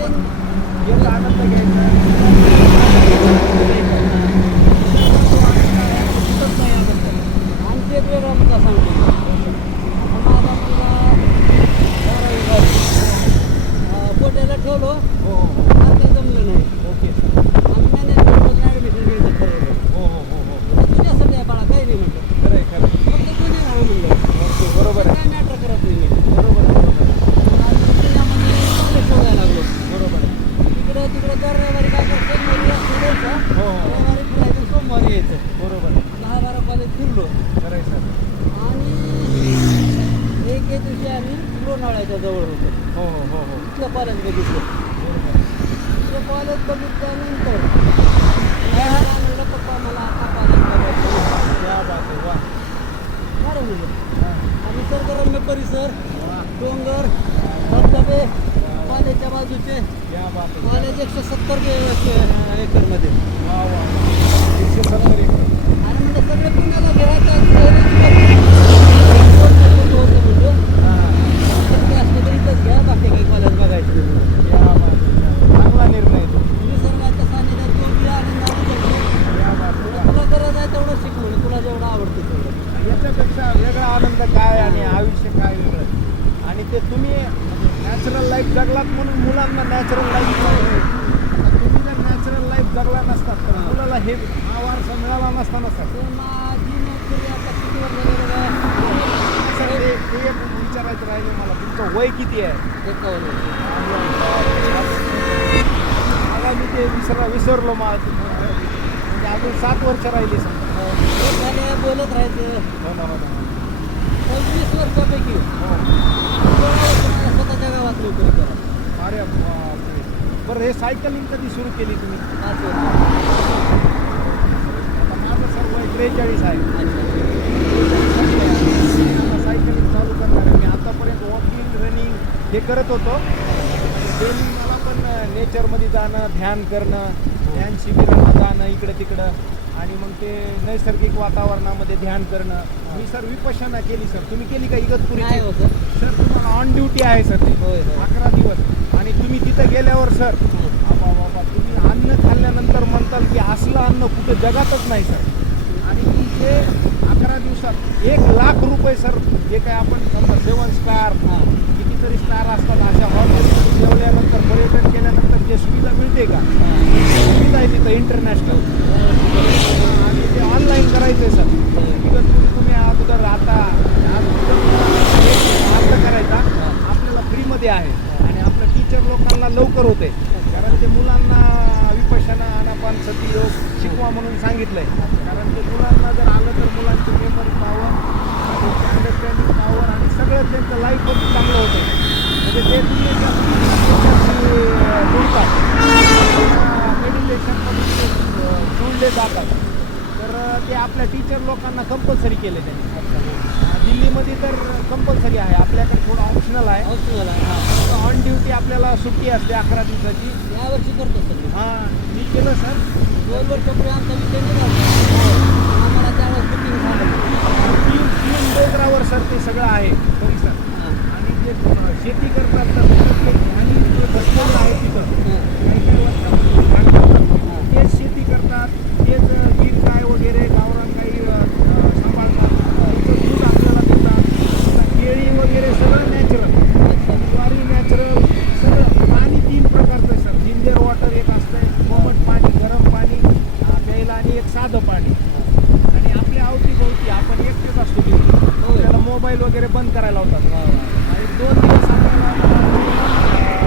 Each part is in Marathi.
natin yung lanot na ganyan. फिरलो सर आणि एक दिवशी आम्ही लोणावळ्याच्या जवळ होतो. हो हो हो हो. तिथलं कॉलेज बघितलं. तिथलं कॉलेज बघितल्यानंतर पप्पा मला आता कॉलेज बघायचं बरं म्हणलं हां. आणि परिसर डोंगर धबधबे कॉलेजच्या बाजूचे कॉलेज एकशे सत्तर एकरमध्ये. आणि म्हणजे पुण्याला घ्यायचं म्हणजे हां तर इथंच बघायचं चांगला निर्णय निसर्गाच्या गरज आहे तेवढं जेवढं आवडतं तेवढं वेगळा आनंद काय आणि आयुष्य काय वेगळं? आणि ते तुम्ही नॅचरल लाईफ जगलात म्हणून मुलांना नॅचरल लाईफ नॅचरल लाईफ जगला नसतात तर मुलाला हे हा वारसा मिळाला नसता नसता ते माझी नोकरी आता किती वर्ष? सर एक विचारायचं राहिले मला तुमचं वय किती आहे. मला मी ते विसरा विसरलो मला. म्हणजे अजून सात वर्ष राहिली समजा हो. बोलत राहायचं हो हो पंचवीस वर्षापैकी हो स्वतःच्या गावात नोकरी करा अरे. बरं हे सायकलिंग कधी सुरू केली तुम्ही? पाच वर्ष. आता माझं सर वय त्रेचाळीस आहे. सायकलिंग चालू करणार आहे. मी आतापर्यंत वॉकिंग रनिंग हे करत होतो. डेली मला पण नेचरमध्ये जाणं ध्यान करणं ध्यान शिबिरांना जाणं इकडं तिकडं आणि मग ते नैसर्गिक वातावरणामध्ये ध्यान करणं. मी सर विपश्यना केली सर. तुम्ही केली का इगतपुरी होतं सर. तुम्हाला ऑन ड्युटी आहे सर. ते अकरा दिवस आणि तुम्ही तिथं गेल्यावर सर. बाबा बाबा तुम्ही अन्न खाल्ल्यानंतर म्हणताल की असलं अन्न कुठे जगातच नाही सर. आणि तुमचे अकरा दिवसात एक लाख रुपये सर जे काय आपण समजा सेवन स्टार हां कितीतरी स्टार असतात अशा हॉटेलमध्ये जेवल्यानंतर पर्यटन केल्यानंतर जे सुविधा मिळते का सुविधा आहे तिथं इंटरनॅशनल आणि ते ऑनलाईन करायचं आहे सर इगतपुरी तुम्ही अगोदर आता अगोदर अर्ज करायचा आपल्याला फ्रीमध्ये आहे आणि आपलं टीचर लोकांना लवकर होते कारण ते मुलांना विपशना अनापान सती योग शिकवा म्हणून सांगितलंय कारण ते मुलांना जर आलं तर मुलांची मेमरी पॉवर त्यांची अंडरस्टँडिंग पॉवर आणि सगळं त्यांचं लाईफ पण चांगलं होतं म्हणजे ते तुम्ही बोलतात मेडिटेशनमध्ये ते जोडले जातात. तर ते आपल्या टीचर लोकांना कंपल्सरी केले त्यांनी. दिल्लीमध्ये तर कंपल्सरी आहे. आपल्याकडे थोडं ऑप्शनल आहे. औषध झाला हां. ऑन ड्युटी आपल्याला सुट्टी असते अकरा दिवसाची. यावर्षी करतो सर हां मी केलं सर दोन वर्षापूर्वी आमचा निघाला आम्हाला त्यावेळेस बुकिंग झालं. तीन तीन डोंगरावर सर ते सगळं आहे. परिसर आणि जे शेती करतात तर त्याच्यातले पाणी जे बसलेलं आहे तिथं हां काही काही वर्षापासून पाणी करतात. तेच शेती करतात तेच अं, गीर गाय वगैरे गावरान काही अं, अं, सांभाळतात त्याचं दूध आपल्याला देतात आता केळी वगैरे सगळं नॅचरल ज्वारी नॅचरल सगळं पाणी तीन प्रकारचं आहे सर जिंजर वॉटर एक असतंय कोमट पाणी गरम पाणी अं, प्यायला आणि एक साधं पाणी आणि आपल्या अवतीभोवती आपण एकटेच असतो तिथे आपल्याला मोबाईल वगैरे बंद करायला होतात आणि दोन दिवस आपल्याला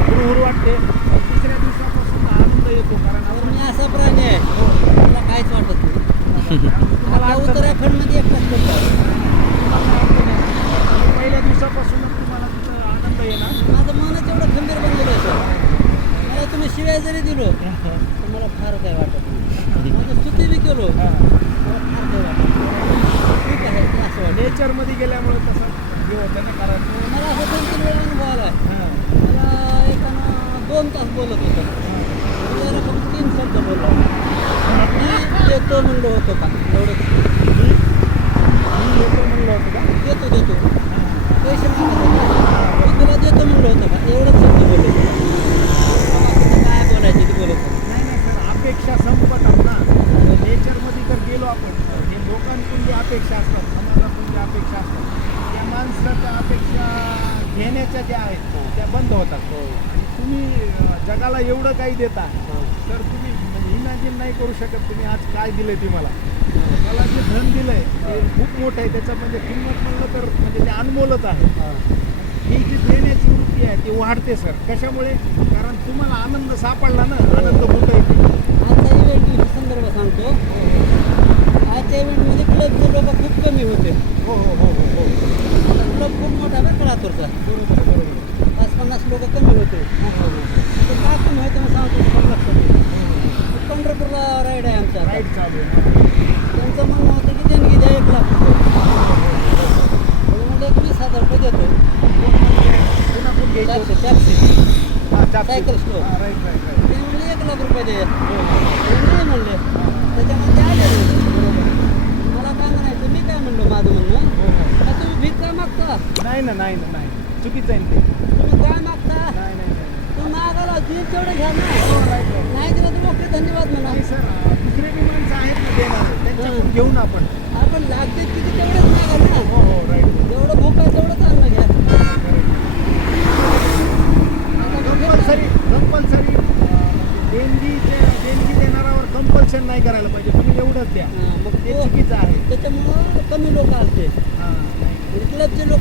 हुरहुर वाटते. तिसऱ्या दिवसापासून आनंद येतो कारण मी असा प्राणी आहे. मला काहीच वाटत नाही. उत्तराखंडमध्ये एकटाच. पहिल्या दिवसापासूनच तुम्हाला तिथं आनंद येणार. माझं मनच एवढं खंबीर बनलेलं आहे सर. मला तुम्ही शिवाय जरी दिलो तर मला फार काय वाटत नाही. माझं स्तुती बी केलो हा. मला फार काय वाटत नाही. ठीक आहे ते असं वाटतं नेचरमध्ये गेल्यामुळे तसं हे होतं ना कारण मला वेळा अनुभव आला आहे हां. मला एकानं दोन तास बोलत होतं. फक्त तीन शब्द बोलला मी देतो म्हणलो होतो का? एवढं. मी मी येतो म्हणलं होतं का? देतो देतो पैसे मागत होता मी तुला देतो म्हणलो होतो का एवढंच शब्द बोललो बंद होतात. हो. आणि तुम्ही जगाला एवढं काही देता हा. तर तुम्ही म्हणजे इमॅजिन नाही करू शकत तुम्ही आज काय दिलंय ते मला. मला जे धन दिलंय ते खूप मोठं आहे. त्याचं म्हणजे किंमत म्हणलं तर म्हणजे ते अनमोलच आहे. हा. ही जी देण्याची वृत्ती आहे ती वाढते सर. कशामुळे? कारण तुम्हाला आनंद सापडला ना आनंद होतोय ते. आजचा इव्हेंट संदर्भ सांगतो. आजच्या इव्हेंटमध्ये क्लबचे लोक खूप कमी होते. हो हो हो हो हो. क्लब खूप मोठा बरोबर बरोबर पाच पन्नास लोक कमी होते तर का कमी व्हायचं मी सांगतो येईल. पंढरपूरला राईड आहे आमचा. राईट चालू त्यांचं म्हणणं होतं की देणगी द्या एक लाख रुपये म्हणून म्हणलं एक वीस हजार रुपये देतो टॅक्सी होतं. हा. Cycle store. हा, राईट राईट राईट ते म्हणले एक लाख रुपये दे हो, ते नाही म्हणले त्याच्यामध्ये ते आले. मला काय म्हणायचं मी काय म्हणलो माझं म्हणणं भीक काय मागता? नाही ना नाही ना नाही. चुकीचं आहे ना ते. तुम्ही काय मागता? नाही नाही नाही तुम्ही मागायला जे तेवढे घ्या ना. हो, right, right. नाही दिलं तर ओके धन्यवाद म्हणा. नाही सर दुसरे बी माणसं आहेत ना देणारे त्यांच्याकडून. घेऊ ना आपण. आपण लागते किती तेवढेच मागा ना. हो हो राईट जेवढं भूक आहे तेवढंच अन्न घ्या. कंपल्सरी कंपल्सरी देणगीचे देणगी देणाऱ्यावर कंपल्शन नाही करायला पाहिजे. तुम्ही एवढंच द्या हा, मग ते चुकीचं आहे. त्याच्यामुळं कमी लोक आलते. क्लबचे लोक